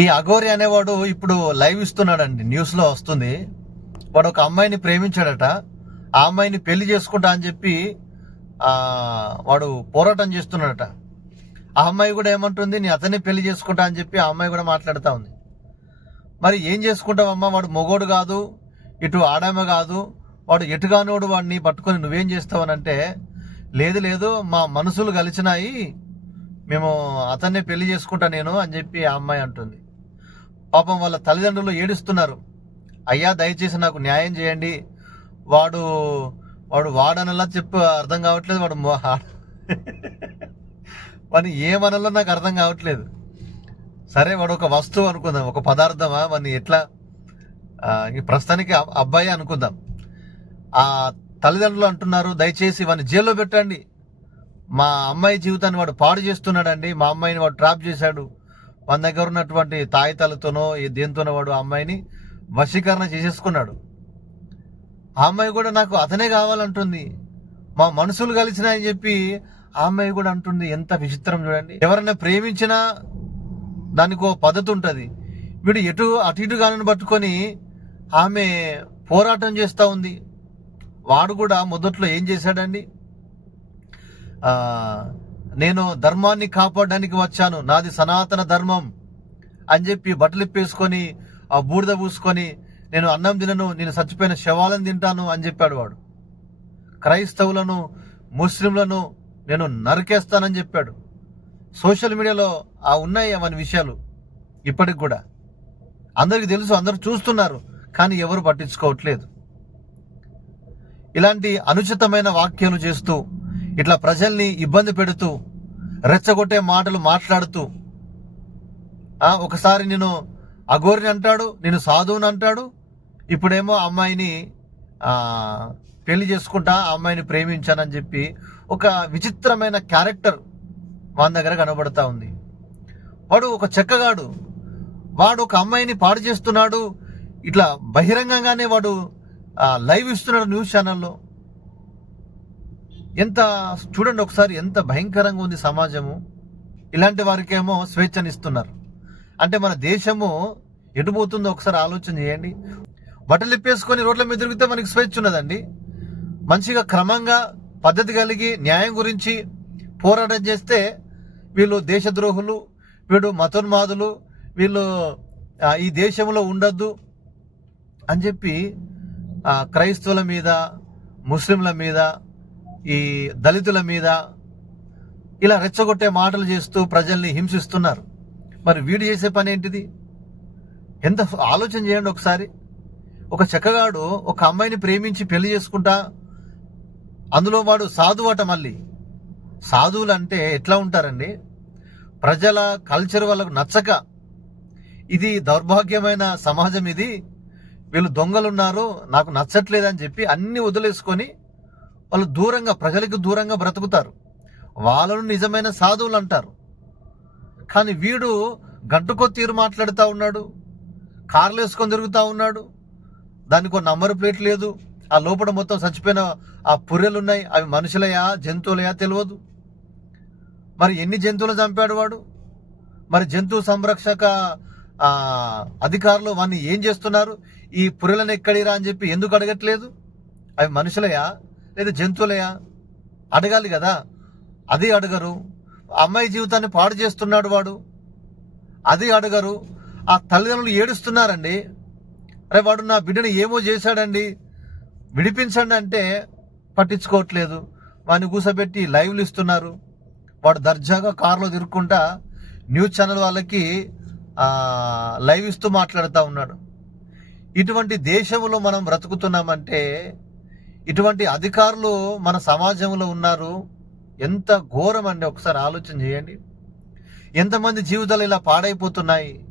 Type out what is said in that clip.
ఈ అఘోరి అనేవాడు ఇప్పుడు లైవ్ ఇస్తున్నాడండి. న్యూస్లో వస్తుంది. వాడు ఒక అమ్మాయిని ప్రేమించాడట. ఆ అమ్మాయిని పెళ్ళి చేసుకుంటా అని చెప్పి వాడు పోరాటం చేస్తున్నాడట. ఆ అమ్మాయి కూడా ఏమంటుంది నీ అతన్ని పెళ్ళి చేసుకుంటా అని చెప్పి ఆ అమ్మాయి కూడా మాట్లాడుతూ ఉంది. మరి ఏం చేసుకుంటావమ్మా? వాడు మొగోడు కాదు ఇటు ఆడామె కాదు. వాడు ఎటుగానోడు వాడిని పట్టుకొని నువ్వేం చేస్తావనంటే లేదు లేదు మా మనసులు కలిసినాయి మేము అతన్నే పెళ్ళి చేసుకుంటా నేను అని చెప్పి ఆ అమ్మాయి అంటుంది. పాపం వాళ్ళ తల్లిదండ్రులు ఏడుస్తున్నారు. అయ్యా దయచేసి నాకు న్యాయం చేయండి. వాడు వాడు వాడనలా చెప్పు అర్థం కావట్లేదు. వాడు వాడిని ఏమనలో నాకు అర్థం కావట్లేదు. సరే వాడు ఒక వస్తువు అనుకుందాం. ఒక పదార్థమా? వాడిని ఎట్లా? ఈ ప్రస్తుతానికి అబ్బాయి అనుకుందాం. ఆ తల్లిదండ్రులు అంటున్నారు దయచేసి వాడిని జైల్లో పెట్టండి. మా అమ్మాయి జీవితాన్ని వాడు పాడు చేస్తున్నాడండి. మా అమ్మాయిని వాడు ట్రాప్ చేశాడు. మన దగ్గర ఉన్నటువంటి తాయితలతోనో ఈ దేంతోనో వాడు ఆ అమ్మాయిని వశీకరణ చేసేసుకున్నాడు. ఆ అమ్మాయి కూడా నాకు అతనే కావాలంటుంది. మా మనసులు కలిసినాయని చెప్పి ఆ అమ్మాయి కూడా అంటుంది ఎంత విచిత్రం చూడండి. ఎవరైనా ప్రేమించినా దానికి ఒక పద్ధతి ఉంటుంది. వీడు ఎటు అటు ఇటు గాలను పట్టుకొని ఆమె పోరాటం చేస్తూ ఉంది. వాడు కూడా మొదట్లో ఏం చేశాడండి? నేను ధర్మాన్ని కాపాడడానికి వచ్చాను. నాది సనాతన ధర్మం అని చెప్పి బట్టలు ఇప్పేసుకొని ఆ బూడిద పూసుకొని నేను అన్నం తినను నేను చచ్చిపోయిన శవాలను తింటాను అని చెప్పాడు వాడు. క్రైస్తవులను ముస్లింలను నేను నరికేస్తానని చెప్పాడు. సోషల్ మీడియాలో ఆ ఉన్నాయి అవన్నీ విషయాలు ఇప్పటికి కూడా. అందరికి తెలుసు అందరూ చూస్తున్నారు కానీ ఎవరు పట్టించుకోవట్లేదు. ఇలాంటి అనుచితమైన వాక్యాలు చేస్తూ ఇట్లా ప్రజల్ని ఇబ్బంది పెడుతూ రెచ్చగొట్టే మాటలు మాట్లాడుతూ ఒకసారి నేను అఘోరిని అంటాడు నేను సాధువుని అంటాడు ఇప్పుడేమో అమ్మాయిని పెళ్ళి చేసుకుంటా ఆ అమ్మాయిని ప్రేమించానని చెప్పి ఒక విచిత్రమైన క్యారెక్టర్ మన దగ్గర కనబడతా ఉంది. వాడు ఒక చెక్కగాడు. వాడు ఒక అమ్మాయిని పాడు చేస్తున్నాడు. ఇట్లా బహిరంగంగానే వాడు లైవ్ ఇస్తున్నాడు న్యూస్ ఛానల్లో. ఎంత చూడండి ఒకసారి ఎంత భయంకరంగా ఉంది సమాజము. ఇలాంటి వారికేమో స్వేచ్ఛనిస్తున్నారు. అంటే మన దేశము ఎటు పోతుందో ఒకసారి ఆలోచన చేయండి. బట్టలు ఇప్పేసుకొని రోడ్ల మీద తిరిగితే మనకి స్వేచ్ఛ ఉన్నదండి. మంచిగా క్రమంగా పద్ధతి కలిగి న్యాయం గురించి పోరాటం చేస్తే వీళ్ళు దేశద్రోహులు వీడు మతోన్మాదులు వీళ్ళు ఈ దేశంలో ఉండొద్దు అని చెప్పి క్రైస్తవుల మీద ముస్లింల మీద ఈ దళితుల మీద ఇలా రెచ్చగొట్టే మాటలు చేస్తూ ప్రజల్ని హింసిస్తున్నారు. మరి వీడు చేసే పని ఏంటిది? ఎంత ఆలోచన చేయండి ఒకసారి. ఒక చెక్కగాడు ఒక అమ్మాయిని ప్రేమించి పెళ్ళి చేసుకుంటా అందులో వాడు సాధువు అట మళ్ళీ. సాధువులు అంటే ఎట్లా ఉంటారండి? ప్రజల కల్చర్ వాళ్ళకు నచ్చక. ఇది దౌర్భాగ్యమైన సమాజం ఇది. వీళ్ళు దొంగలున్నారు నాకు నచ్చట్లేదని చెప్పి అన్ని వదిలేసుకొని వాళ్ళు దూరంగా ప్రజలకు దూరంగా బ్రతుకుతారు. వాళ్ళను నిజమైన సాధువులు అంటారు. కానీ వీడు గంటుకో తీరు మాట్లాడుతూ ఉన్నాడు కార్లు వేసుకొని తిరుగుతూ ఉన్నాడు దానికి ఒక నంబర్ ప్లేట్ లేదు ఆ లోపల మొత్తం చచ్చిపోయిన ఆ పుర్రెలు ఉన్నాయి అవి మనుషులయా జంతువులయా తెలియదు. మరి ఎన్ని జంతువులు చంపాడు వాడు? మరి జంతు సంరక్షక అధికారులు వాడిని ఏం చేస్తున్నారు? ఈ పుర్రెలను ఎక్కడిరా అని చెప్పి ఎందుకు అడగట్లేదు? అవి మనుషులయా? లేదా జంతువులయా? అడగాలి కదా. అది అడగరు. అమ్మాయి జీవితాన్ని పాడు చేస్తున్నాడు వాడు. అది అడగరు. ఆ తల్లిదండ్రులు ఏడుస్తున్నారండి. అరే వాడు నా బిడ్డను ఏమో చేశాడండి. విడిపించండి అంటే పట్టించుకోవట్లేదు. వాడిని కూసబెట్టి లైవ్లు ఇస్తున్నారు. వాడు దర్జాగా కారులో తిరుక్కుంటా న్యూస్ ఛానల్ వాళ్ళకి లైవ్ ఇస్తూ మాట్లాడుతూ ఉన్నాడు. ఇటువంటి దేశంలో మనం బ్రతుకుతున్నామంటే ఇటువంటి అధికారులు మన సమాజంలో ఉన్నారు. ఎంత ఘోరం అండి ఒకసారి ఆలోచన చేయండి. ఎంతమంది జీవితాలు ఇలా పాడైపోతున్నాయి.